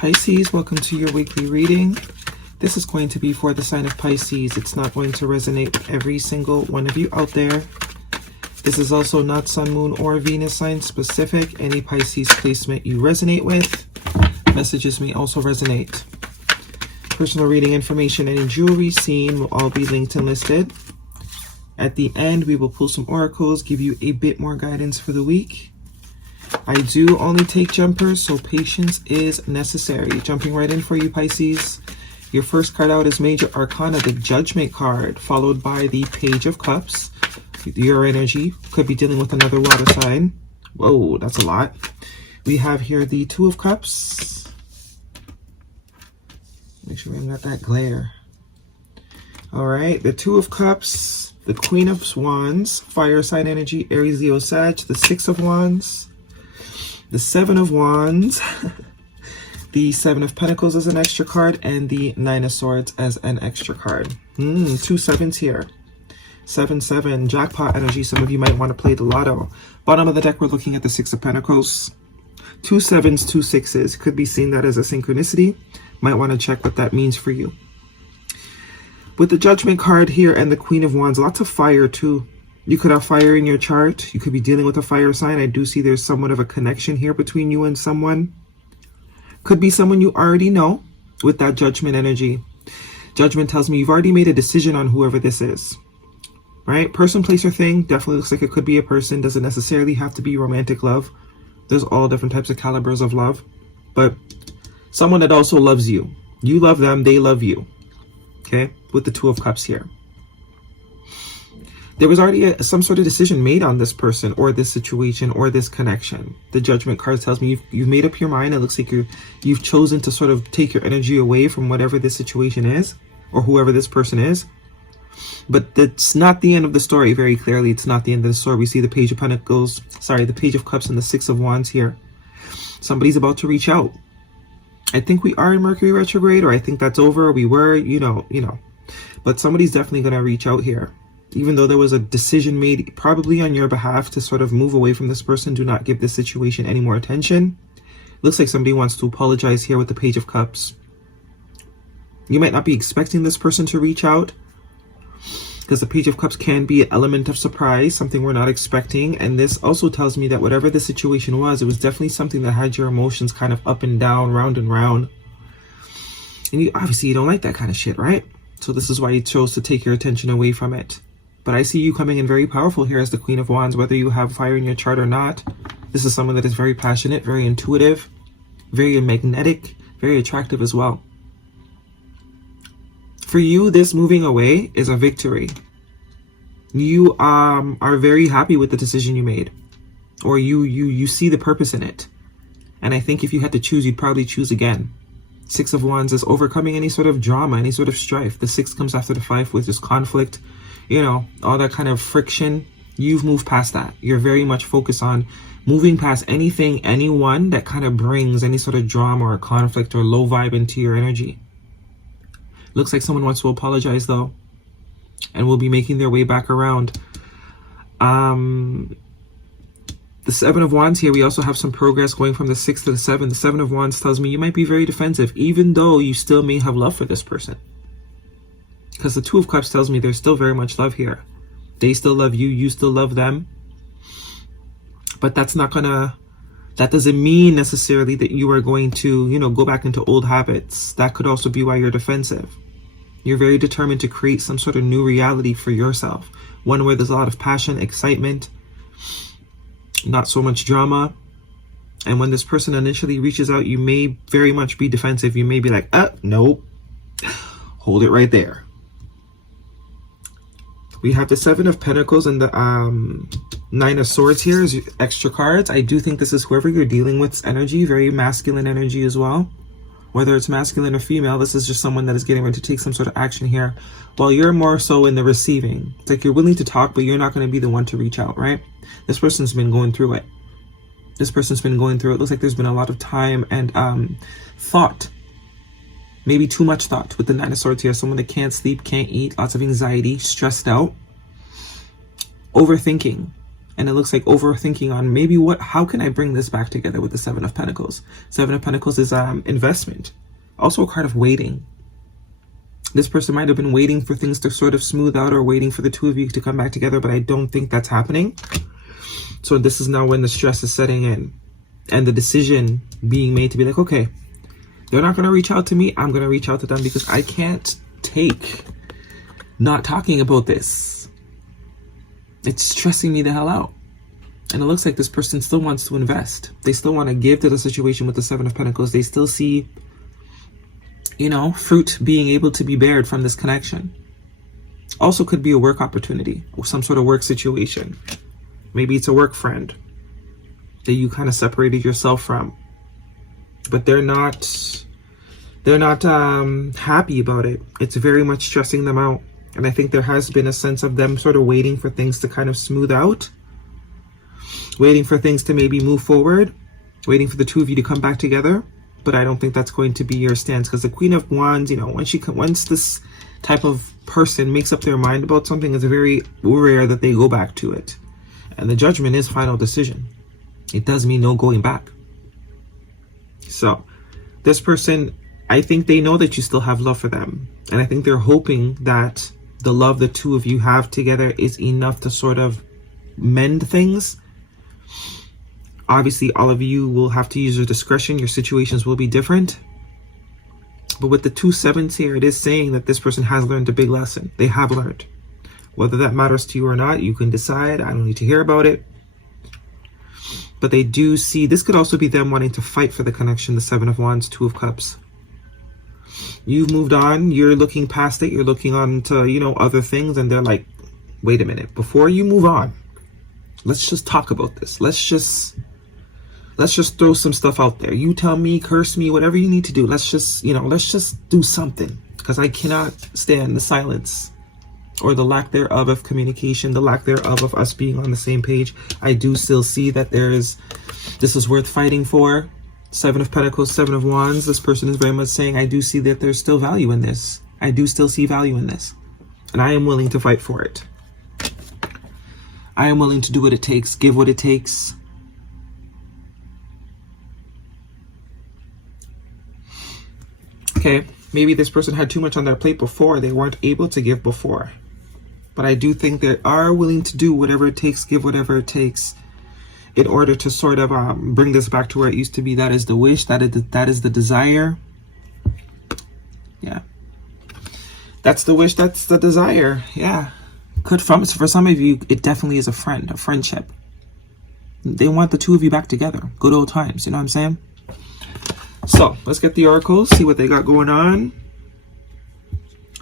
Pisces, welcome to your weekly reading. This is going to be for the sign of Pisces. It's not going to resonate with every single one of you out there. This is also not Sun, Moon, or Venus sign specific. Any Pisces placement you resonate with, messages may also resonate. Personal reading information, any jewelry seen will all be linked and listed. At the end, we will pull some oracles, give you a bit more guidance for the week. I do only take jumpers, so patience is necessary. Jumping right in for you, Pisces. Your first card out is Major Arcana, the Judgment card, followed by the Page of Cups. Your energy could be dealing with another water sign. Whoa, that's a lot. We have here the Two of Cups. Make sure we haven't got that glare. All right, the Two of Cups, the Queen of Wands, fire sign energy, Aries, Leo, Sag, the Six of Wands, the Seven of Wands, the Seven of Pentacles as an extra card, and the Nine of Swords as an extra card. Two sevens here. 7-7, jackpot energy. Some of you might want to play the lotto. Bottom of the deck, we're looking at the Six of Pentacles. 2 sevens, 2 sixes. Could be seen that as a synchronicity. Might want to check what that means for you. With the Judgment card here and the Queen of Wands, lots of fire too. You could have fire in your chart. You could be dealing with a fire sign. I do see there's somewhat of a connection here between you and someone. Could be someone you already know with that Judgment energy. Judgment tells me you've already made a decision on whoever this is. Right? Person, place, or thing. Definitely looks like it could be a person. Doesn't necessarily have to be romantic love. There's all different types of calibers of love. But someone that also loves you. You love them. They love you. Okay? With the Two of Cups here. There was already some sort of decision made on this person or this situation or this connection. The Judgment card tells me you've made up your mind. It looks like you've chosen to sort of take your energy away from whatever this situation is or whoever this person is. But that's not the end of the story. Very clearly, it's not the end of the story. We see the Page of Pentacles, the Page of Cups and the Six of Wands here. Somebody's about to reach out. I think we are in Mercury retrograde, or I think that's over. We were, you know. But somebody's definitely going to reach out here. Even though there was a decision made probably on your behalf to sort of move away from this person, do not give this situation any more attention. Looks like somebody wants to apologize here with the Page of Cups. You might not be expecting this person to reach out, because the Page of Cups can be an element of surprise, something we're not expecting. And this also tells me that whatever the situation was, it was definitely something that had your emotions kind of up and down, round and round. And you obviously don't like that kind of shit, right? So this is why you chose to take your attention away from it. But I see you coming in very powerful here as the Queen of Wands, whether you have fire in your chart or not. This is someone that is very passionate, very intuitive, very magnetic, very attractive as well. For you, this moving away is a victory. You are very happy with the decision you made, or you see the purpose in it. And I think if you had to choose, you'd probably choose again. Six of Wands is overcoming any sort of drama, any sort of strife. The Six comes after the Five, with this conflict, all that kind of friction. You've moved past that. You're very much focused on moving past anything, anyone that kind of brings any sort of drama or conflict or low vibe into your energy. Looks like someone wants to apologize though, and will be making their way back around. The Seven of Wands here, we also have some progress going from the 6 to the 7. The Seven of Wands tells me you might be very defensive, even though you still may have love for this person. Because the Two of Cups tells me there's still very much love here. They still love you, you still love them. But that doesn't mean necessarily that you are going to, go back into old habits. That could also be why you're defensive. You're very determined to create some sort of new reality for yourself. One where there's a lot of passion, excitement, not so much drama. And when this person initially reaches out, you may very much be defensive. You may be like, nope, hold it right there. We have the Seven of Pentacles and the Nine of Swords here as extra cards. I do think this is whoever you're dealing with's energy, very masculine energy as well. Whether it's masculine or female, this is just someone that is getting ready to take some sort of action here, while you're more so in the receiving. It's like you're willing to talk, but you're not going to be the one to reach out, right? This person's been going through it. Looks like there's been a lot of time and thought. Maybe too much thought with the Nine of Swords here. Someone that can't sleep, can't eat, lots of anxiety, stressed out, overthinking. And it looks like overthinking on maybe how can I bring this back together with the Seven of Pentacles. Seven of Pentacles is investment. Also a card of waiting. This person might have been waiting for things to sort of smooth out or waiting for the two of you to come back together, but I don't think that's happening. So this is now when the stress is setting in and the decision being made to be like, okay, they're not going to reach out to me. I'm going to reach out to them because I can't take not talking about this. It's stressing me the hell out. And it looks like this person still wants to invest. They still want to give to the situation with the Seven of Pentacles. They still see, fruit being able to be bared from this connection. Also could be a work opportunity or some sort of work situation. Maybe it's a work friend that you kind of separated yourself from. But they're not happy about it. It's very much stressing them out. And I think there has been a sense of them sort of waiting for things to kind of smooth out. Waiting for things to maybe move forward. Waiting for the two of you to come back together. But I don't think that's going to be your stance. Because the Queen of Wands, once this type of person makes up their mind about something, it's very rare that they go back to it. And the Judgment is final decision. It does mean no going back. So, this person, I think they know that you still have love for them. And I think they're hoping that the love the two of you have together is enough to sort of mend things. Obviously, all of you will have to use your discretion. Your situations will be different. But with the 2 sevens here, it is saying that this person has learned a big lesson. They have learned. Whether that matters to you or not, you can decide. I don't need to hear about it. But they do see, this could also be them wanting to fight for the connection, the 7 of Wands, 2 of Cups. You've moved on, you're looking past it, you're looking on to, other things, and they're like, wait a minute, before you move on, let's just talk about this. Let's just throw some stuff out there. You tell me, curse me, whatever you need to do. Let's just do something. Because I cannot stand the silence or the lack thereof of communication, the lack thereof of us being on the same page. I do still see that this is worth fighting for. 7 of Pentacles, 7 of Wands. This person is very much saying, I do see that there's still value in this. I do still see value in this. And I am willing to fight for it. I am willing to do what it takes, give what it takes. Okay, maybe this person had too much on their plate before. They weren't able to give before. But I do think they are willing to do whatever it takes, give whatever it takes, in order to sort of bring this back to where it used to be. That is the wish. That is the desire. Yeah. That's the wish. That's the desire. Yeah. For some of you, it definitely is a friendship. They want the two of you back together. Good old times. You know what I'm saying? So let's get the oracles. See what they got going on.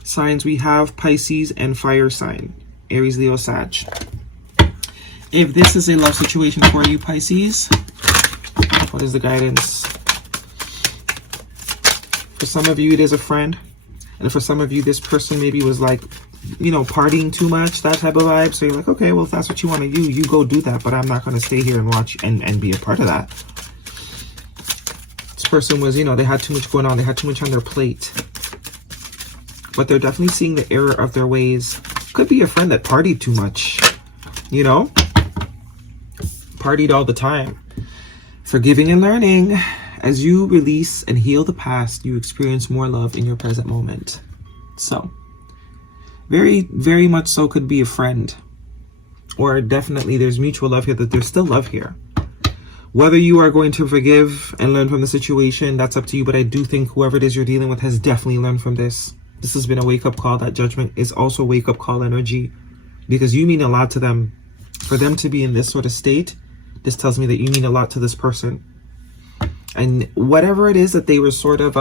Signs we have: Pisces and fire sign. Aries, Leo, Sag. If this is a love situation for you, Pisces, what is the guidance? For some of you, it is a friend. And for some of you, this person maybe was like, partying too much, that type of vibe. So you're like, okay, well, if that's what you want to do, you go do that. But I'm not going to stay here and watch and be a part of that. This person was, they had too much going on. They had too much on their plate. But they're definitely seeing the error of their ways. Could be a friend that partied too much, partied all the time. Forgiving and learning. As you release and heal the past, you experience more love in your present moment. So, very, very much so could be a friend. Or definitely there's mutual love here, that there's still love here. Whether you are going to forgive and learn from the situation, that's up to you. But I do think whoever it is you're dealing with has definitely learned from this. This has been a wake-up call. That Judgment is also wake-up call energy. Because you mean a lot to them. For them to be in this sort of state, this tells me that you mean a lot to this person. And whatever it is that they were sort of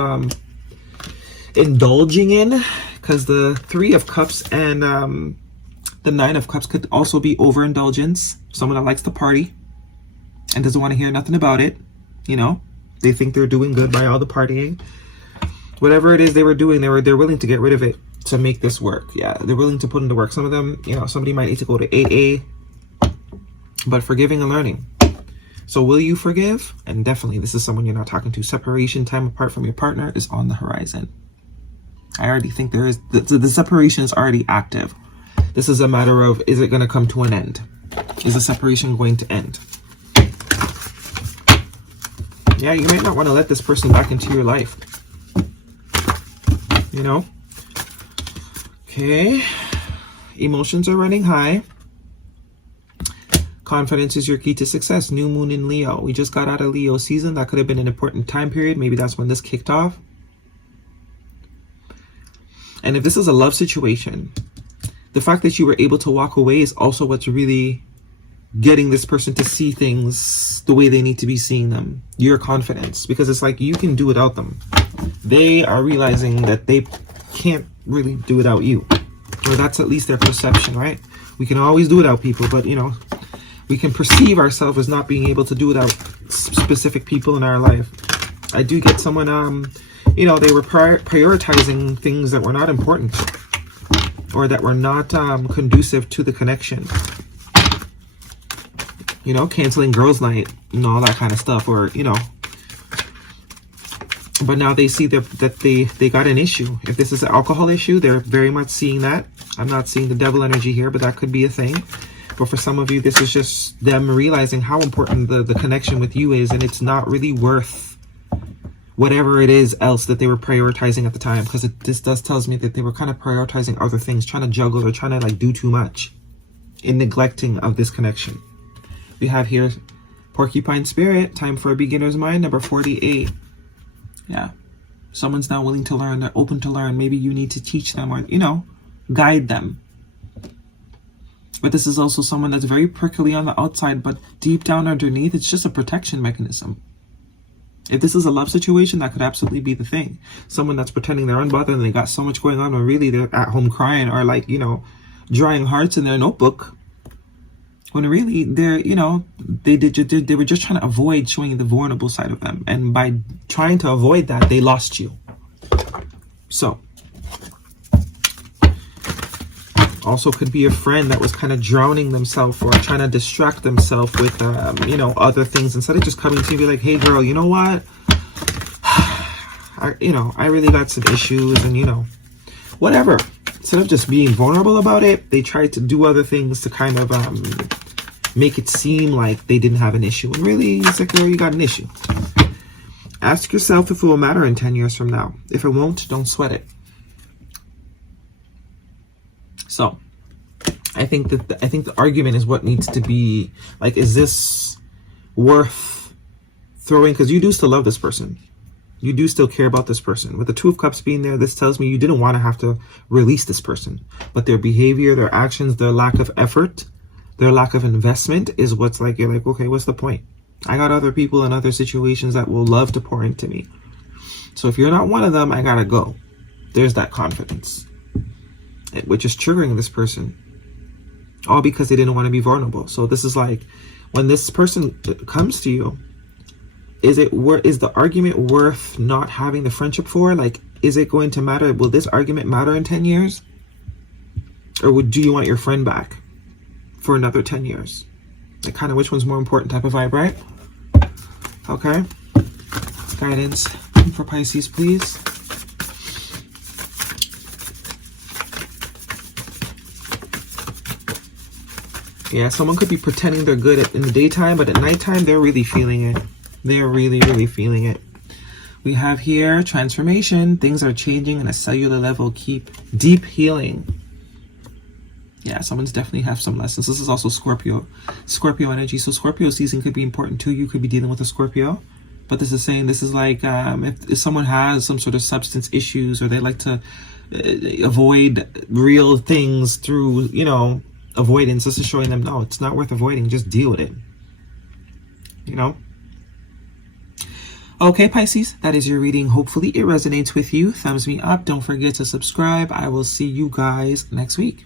indulging in, because the 3 of Cups and the 9 of Cups could also be overindulgence. Someone that likes to party and doesn't want to hear nothing about it. They think they're doing good by all the partying. Whatever it is they were doing, they're willing to get rid of it to make this work. Yeah, they're willing to put into work. Some of them, somebody might need to go to AA. But forgiving and learning. So will you forgive? And definitely, this is someone you're not talking to. Separation, time apart from your partner, is on the horizon. I already think there is, the separation is already active. This is a matter of, is it going to come to an end? Is the separation going to end? Yeah, you might not want to let this person back into your life. You know? Okay. Emotions are running high. Confidence is your key to success. New moon in Leo. We just got out of Leo season. That could have been an important time period. Maybe that's when this kicked off. And if this is a love situation, the fact that you were able to walk away is also what's really getting this person to see things the way they need to be seeing them. Your confidence. Because it's like you can do without them. They are realizing that they can't really do without you. Or that's at least their perception, right? We can always do without people, but you know, we can perceive ourselves as not being able to do without specific people in our life. I do get someone, you know, they were prioritizing things that were not important. Or that were not conducive to the connection. You know, canceling girls' night and all that kind of stuff, or, you know. But now they see that they got an issue. If this is an alcohol issue, they're very much seeing that. I'm not seeing the devil energy here, but that could be a thing. But for some of you, this is just them realizing how important the connection with you is, and it's not really worth whatever it is else that they were prioritizing at the time. Because this tells me that they were kind of prioritizing other things, trying to juggle or trying to like do too much in neglecting of this connection. We have here Porcupine Spirit, time for a beginner's mind, number 48. Yeah. Someone's now willing to learn. They're open to learn. Maybe you need to teach them or, you know, guide them. But this is also someone that's very prickly on the outside, but deep down underneath, it's just a protection mechanism. If this is a love situation, that could absolutely be the thing. Someone that's pretending they're unbothered and they got so much going on when really they're at home crying or like, you know, drawing hearts in their notebook. When really they're, you know, they were just trying to avoid showing the vulnerable side of them. And by trying to avoid that, they lost you. So, also could be a friend that was kind of drowning themselves or trying to distract themselves with, you know, other things. Instead of just coming to you and be like, hey, girl, you know what? I really got some issues and, you know, whatever. Instead of just being vulnerable about it, they tried to do other things to kind of make it seem like they didn't have an issue. And really, it's like, girl, you got an issue. Ask yourself if it will matter in 10 years from now. If it won't, don't sweat it. So, I think the argument is what needs to be, like, is this worth throwing? Because you do still love this person. You do still care about this person. With the Two of Cups being there, this tells me you didn't want to have to release this person. But their behavior, their actions, their lack of effort, their lack of investment is what's like, you're like, okay, what's the point? I got other people in other situations that will love to pour into me. So if you're not one of them, I gotta go. There's that confidence, which is triggering this person. All because they didn't want to be vulnerable. So this is like, when this person comes to you, is the argument worth not having the friendship for? Like, is it going to matter? Will this argument matter in 10 years? Or do you want your friend back for another 10 years? Like, kind of which one's more important type of vibe, right? Okay. Guidance for Pisces, please. Yeah, someone could be pretending they're good in the daytime, but at nighttime, they're really feeling it. They're really, really feeling it. We have here transformation. Things are changing on a cellular level. Keep deep healing. Yeah, someone's definitely have some lessons. This is also Scorpio energy. So Scorpio season could be important too. You could be dealing with a Scorpio. But this is saying, this is like if someone has some sort of substance issues, or they like to avoid real things through, you know, avoidance. This is showing them, no, it's not worth avoiding. Just deal with it. You know? Okay, Pisces, that is your reading. Hopefully it resonates with you. Thumbs me up. Don't forget to subscribe. I will see you guys next week.